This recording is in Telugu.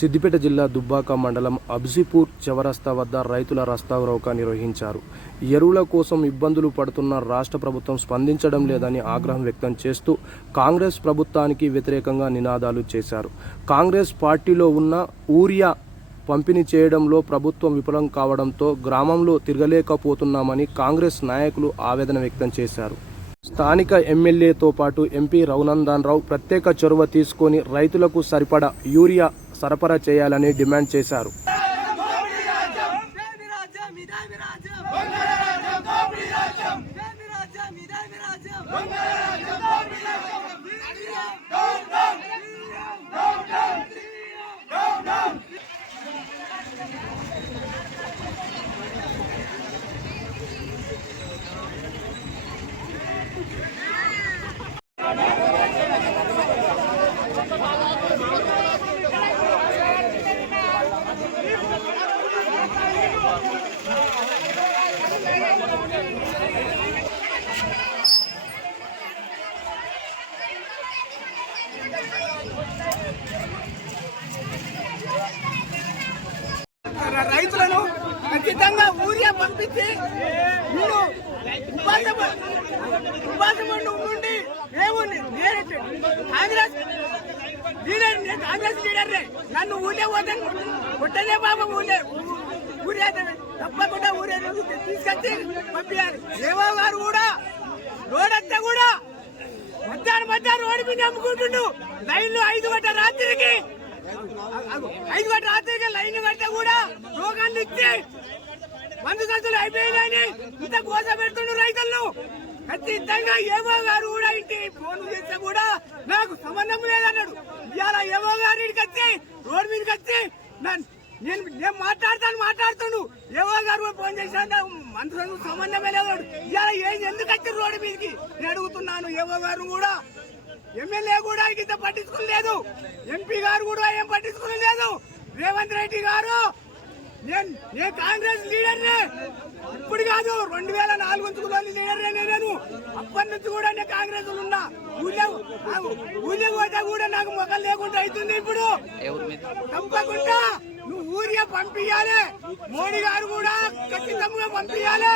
సిద్దిపేట జిల్లా దుబ్బాక మండలం అబ్జీపూర్ చౌరస్తా వద్ద రైతుల రాస్తారోకో నిర్వహించారు. ఎరువుల కోసం ఇబ్బందులు పడుతున్న రాష్ట్ర ప్రభుత్వం స్పందించడం లేదని ఆగ్రహం వ్యక్తం చేస్తూ కాంగ్రెస్ ప్రభుత్వానికి వ్యతిరేకంగా నినాదాలు చేశారు. కాంగ్రెస్ పార్టీలో ఉన్న యూరియా పంపిణీ చేయడంలో ప్రభుత్వం విఫలం కావడంతో గ్రామంలో తిరగలేకపోతున్నామని కాంగ్రెస్ నాయకులు ఆవేదన వ్యక్తం చేశారు. స్థానిక ఎమ్మెల్యేతో పాటు ఎంపీ రఘునందన్ రావు ప్రత్యేక చొరవ తీసుకొని రైతులకు సరిపడా యూరియా సరఫరా చేయాలని డిమాండ్ చేశారు. రైతులను ఖచ్చితంగా యూరియా పంపించి నేను ఉపాసమండు ఉండి కాంగ్రెస్ లీడర్నే నన్ను ఊరే పోతాను కొట్టలే బాబా ఊరే తప్పకుండా ఊరే తీసుకొచ్చి పంపించాలి. దేవా గారు కూడా రోడంతా కూడా మధ్యాహ్నం రోడ్డు మీద అమ్ముకుంటుండు. లైన్లు 5 గంటల రాత్రికి లైన్ కడితే కూడా రోగాన్ని ఇచ్చి మందు ఖర్చులు అయిపోయినాయని ఇంత కోస పెడుతుండ్రు రైతులను. ఖచ్చితంగా ఏవో గారు కూడా ఇంటి ఫోన్ చేస్తే కూడా నాకు సంబంధం లేదన్నాడు. ఇవాళ ఏవో గారు ఇంటికి వచ్చి రోడ్డు మీదకి వచ్చి నేను మాట్లాడుతాను ఏవో గారు ఫోన్ చేశాడు మంత్రులకు సంబంధమే లేదు. ఇవాళ ఎందుకు వచ్చి రోడ్డు మీదకి నేను అడుగుతున్నాను. ఏవో గారు కూడా ఎమ్మెల్యే కూడా ఇంత పట్టించుకోలేదు, ఎంపీ గారు కూడా ఏం పట్టించుకోలేదు. రేవంత్ రెడ్డి గారు నేను కాంగ్రెస్ లీడర్నే, ఇప్పుడు కాదు 2004 లీడర్నే నేను. అప్పటి నుంచి కూడా నేను కాంగ్రెస్ ఉన్నా. ఊళ్ళో పోతే కూడా నాకు మొక్కలు లేకుండా అవుతుంది. ఇప్పుడు తప్పకుండా నువ్వు ఊరియా పంపించాలి, మోడీ గారు కూడా ఖచ్చితంగా పంపించాలి.